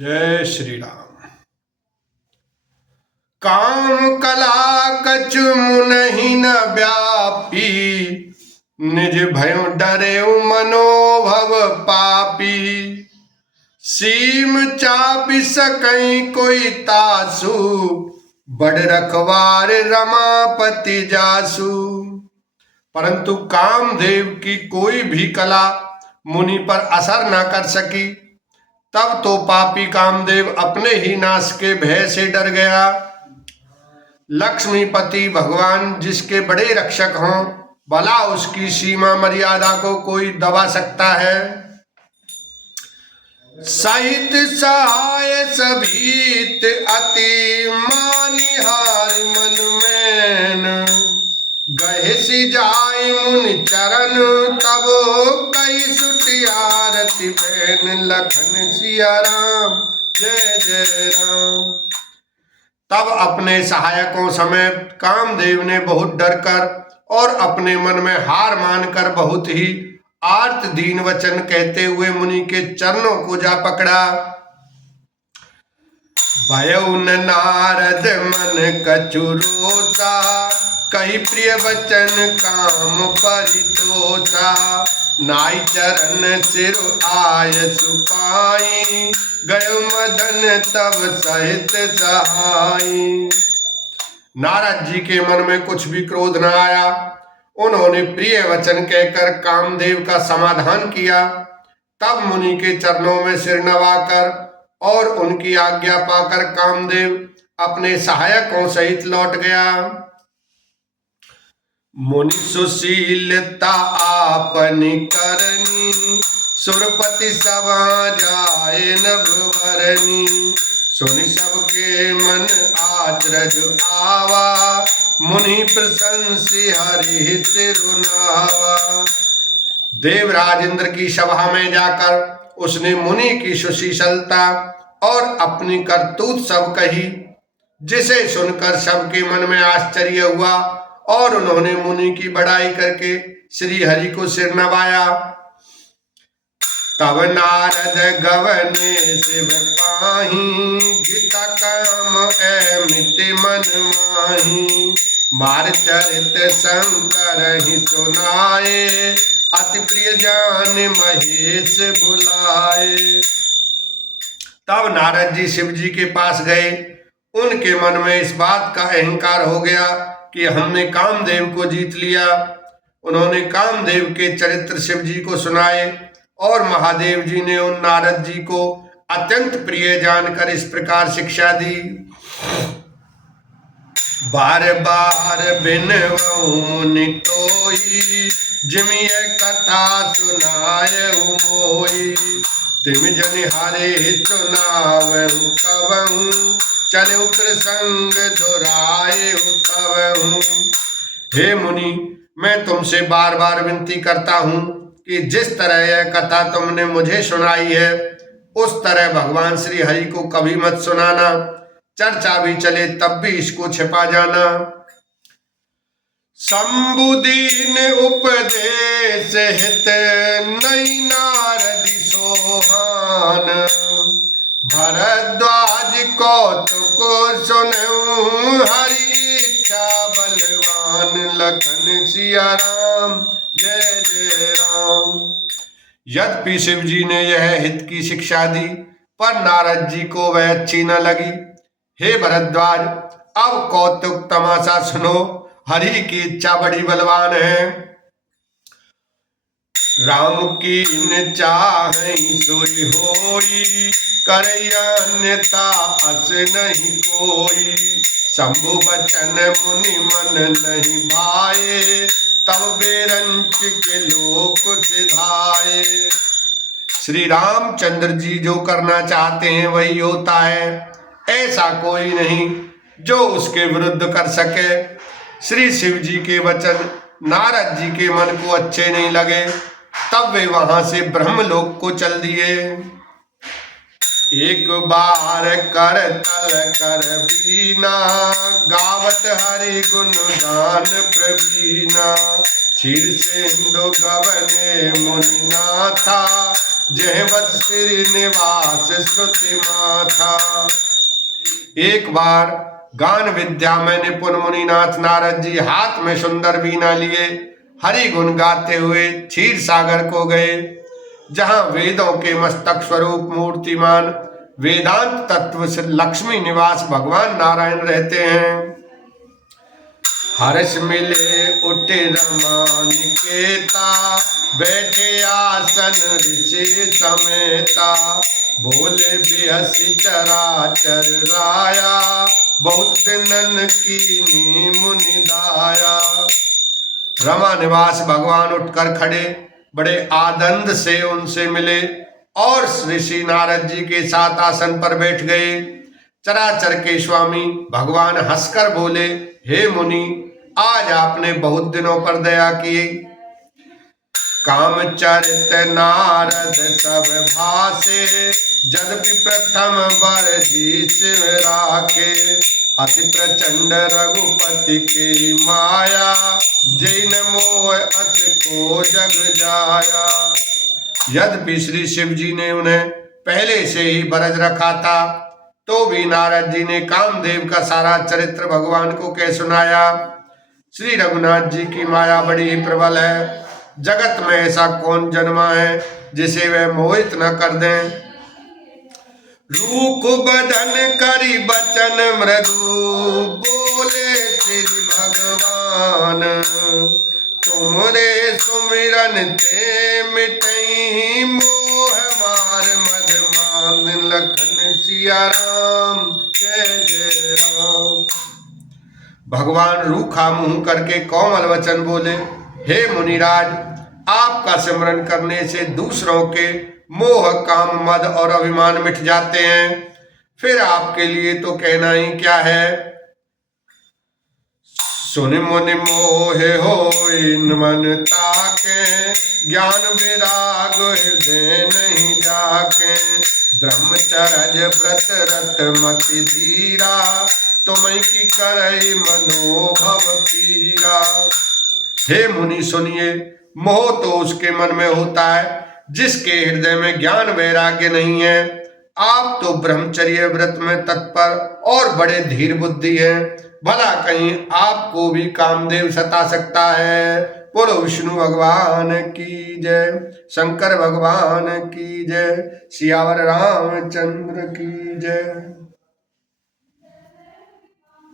जय श्री राम। काम कला कछु मुनहि न व्यापी, निज भयो डरे मनोभव पापी। सीम चापि सकई कोई तासु, बड़ रखवार रमापति जासु। परंतु कामदेव की कोई भी कला मुनि पर असर न कर सकी। तब तो पापी कामदेव अपने ही नाश के भय से डर गया। लक्ष्मीपति भगवान जिसके बड़े रक्षक हों, भला उसकी सीमा मर्यादा को कोई दबा सकता है। सहित सहाय सभीत अति मानिहार मन में, गहसी जाय मुनि चरण तब कई सुटियारति बैन। लखन सिया राम जय जय राम। तब अपने सहायकों समेत कामदेव ने बहुत डर कर और अपने मन में हार मानकर बहुत ही आर्त दीन वचन कहते हुए मुनि के चरणों को जा पकड़ा। भयउ न नारद मन कछु रोता, कही प्रिय वचन काम परितोषा। नाई चरण सिर आय सुपाई, गयो मदन तब सहित सहाई। नारद जी के मन में कुछ भी क्रोध न आया। उन्होंने प्रिय वचन कहकर कामदेव का समाधान किया। तब मुनि के चरणों में सिर नवाकर और उनकी आज्ञा पाकर कामदेव अपने सहायकों सहित लौट गया। मुनि सुशीलता आपनि करनी, सुरपति सवा जाए नभवरनी। सुनि सबके मन आचरज आवा, मुनि प्रशंसी हरि सिरुनावा। देवराज इंद्र की सभा में जाकर उसने मुनि की सुशीलता और अपनी करतूत सब कही, जिसे सुनकर सबके मन में आश्चर्य हुआ और उन्होंने मुनि की बड़ाई करके श्री हरि को सिर नवाया। तब नारद गवने शिव पाही, गीता काम अमित मन माही। मार चरित शंकर ही सुनाए, अति प्रिय जान महेश बुलाए। तब नारद जी शिव जी के पास गए। उनके मन में इस बात का अहंकार हो गया कि हमने कामदेव को जीत लिया। उन्होंने कामदेव के चरित्र शिव जी को सुनाए और महादेव जी ने उन नारद जी को अत्यंत प्रिय जानकर इस प्रकार शिक्षा दी। बार बार बिनवऊं मुनि कोई, जिमिय कथा सुनाए मोई। तिम जन हरे चुनावहु कबहु, चले प्रसंग दोहराए तबहु। हे मुनि, मैं तुमसे बार बार विनती करता हूँ कि जिस तरह यह कथा तुमने मुझे सुनाई है, उस तरह भगवान श्री हरि को कभी मत सुनाना। चर्चा भी चले तब भी इसको छिपा जाना। शंभुदीन उपदेश हित नई नारदी सोहान। भरद्वाज कौतुक सुनऊं, हरि इच्छा बलवान। लखन सिया राम जय जय राम। यद्यपि शिव जी ने यह हित की शिक्षा दी, पर नारद जी को वह अच्छी न लगी। हे भरद्वाज, अब कौतुक तमाशा सुनो। हरि की इच्छा बड़ी बलवान है। राम की न चाहै सोई होई, करैया अन्यथा अस नहीं कोई। शंभु बचन मुनि मन नहीं भाए, तब बेरंच के लोक सिधाए। श्री रामचंद्र जी जो करना चाहते हैं वही होता है। ऐसा कोई नहीं जो उसके विरुद्ध कर सके। श्री शिव जी के वचन नारद जी के मन को अच्छे नहीं लगे। तब वे वहां से ब्रह्मलोक को चल दिए। एक बार कर तल कर बीना, गावत हरि गुण गान प्रवीणा। क्षीर सिंधु गवने मुनि नाथा, जह बस श्रीनिवास श्रुति माथा। एक बार गान विद्या में निपुण मुनिनाथ नारद जी हाथ में सुंदर बीना लिए हरि गुण गाते हुए क्षीर सागर को गए, जहां वेदों के मस्तक स्वरूप मूर्तिमान वेदांत तत्व से लक्ष्मी निवास भगवान नारायण रहते हैं। हर्ष मिले उठे रमा निकेता, बैठे आसन ऋषि समेता। बोले बेहसी चराचर राया, बहुत दिनन कीनी मुनि दाया। रमा निवास भगवान उठकर खड़े, बड़े आनंद से उनसे मिले और ऋषि नारद जी के साथ आसन पर बैठ गए। चराचर के स्वामी भगवान हंसकर बोले, हे मुनि, आज आपने बहुत दिनों पर दया की। काम चरित नारद सब भासे, यद्यपि प्रथम बर जीस राखे। अति प्रचंड रघुपति की माया, जैन मोह अस को जग जाया। यद्यपि श्री शिव जी ने उन्हें पहले से ही बरज रखा था, तो भी नारद जी ने कामदेव का सारा चरित्र भगवान को कह सुनाया। श्री रघुनाथ जी की माया बड़ी ही प्रबल है। जगत में ऐसा कौन जन्मा है जिसे वह मोहित न कर दें। रूख बदन करी बचन मृदु, बोले श्री भगवान। तुमरे सुमिरन ते मिटई मोह मार मधमान। लखन सिया राम जय जय राम। भगवान रूखा मुंह करके कोमल वचन बोले, हे मुनिराज, आपका सिमरन करने से दूसरों के मोह, काम, मद और अभिमान मिट जाते हैं। फिर आपके लिए तो कहना ही क्या है। सुन मुनि मोहे होई मन ताके, ज्ञान विराग हृदय नहीं जाके। ब्रह्मचर्य व्रत रत मति धीरा, तुम्हें की करई मनोभव पीरा। हे मुनि सुनिए, मोह तो उसके मन में होता है जिसके हृदय में ज्ञान वैराग्य नहीं है। आप तो ब्रह्मचर्य व्रत में तत्पर और बड़े धीर बुद्धि हैं, भला कहीं आपको भी कामदेव सता सकता है। बोलो विष्णु भगवान की जय, शंकर भगवान की जय, सियावर रामचंद्र की जय।